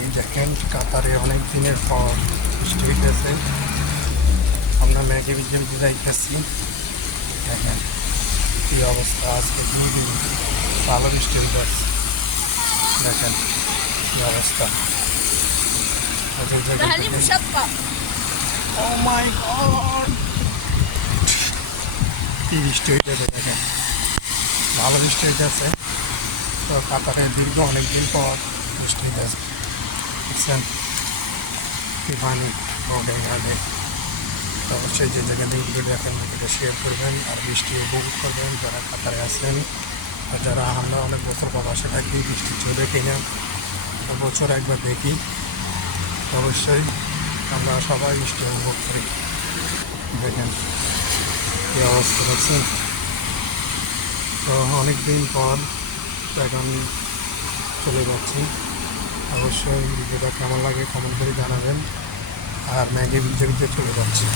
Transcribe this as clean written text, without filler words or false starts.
এই দেখেন কাতারে অনেক দিনের পর বৃষ্টি হইতেছে। আমরা ম্যাগে ভিজে ভিজে যাইতেছি। দেখেন কী অবস্থা, আজকে 2 দিন ভালো বৃষ্টি হইতেছে। দেখেন কী অবস্থা। ও মাই গড, কি বৃষ্টি হইতেছে দেখেন, ভালো বৃষ্টি হইতেছে। তো কাতারে দীর্ঘ অনেকদিন পর বৃষ্টি হইতেছে। দেখছেন কি পানি রোডে ঘাটে। তো অবশ্যই যে জায়গায় ভিডিও দেখেন ভিডিওটা শেয়ার করবেন আর বৃষ্টি উপভোগ করবেন যারা কাতারে আছেন। আর যারা আমরা অনেক বছর প্রবাসে থাকি, বৃষ্টি চলে কিনা বছর একবার দেখি। অবশ্যই আমরা সবাই বৃষ্টি উপভোগ করি। দেখেন কী অবস্থা দেখছেন। তো অনেক দিন পর এখন চলে যাচ্ছি। অবশ্যই ভিডিওটা কেমন লাগে কমেন্ট করে জানাবেন। আর ম্যাগে ভিজে ভিজে চলে যাচ্ছি।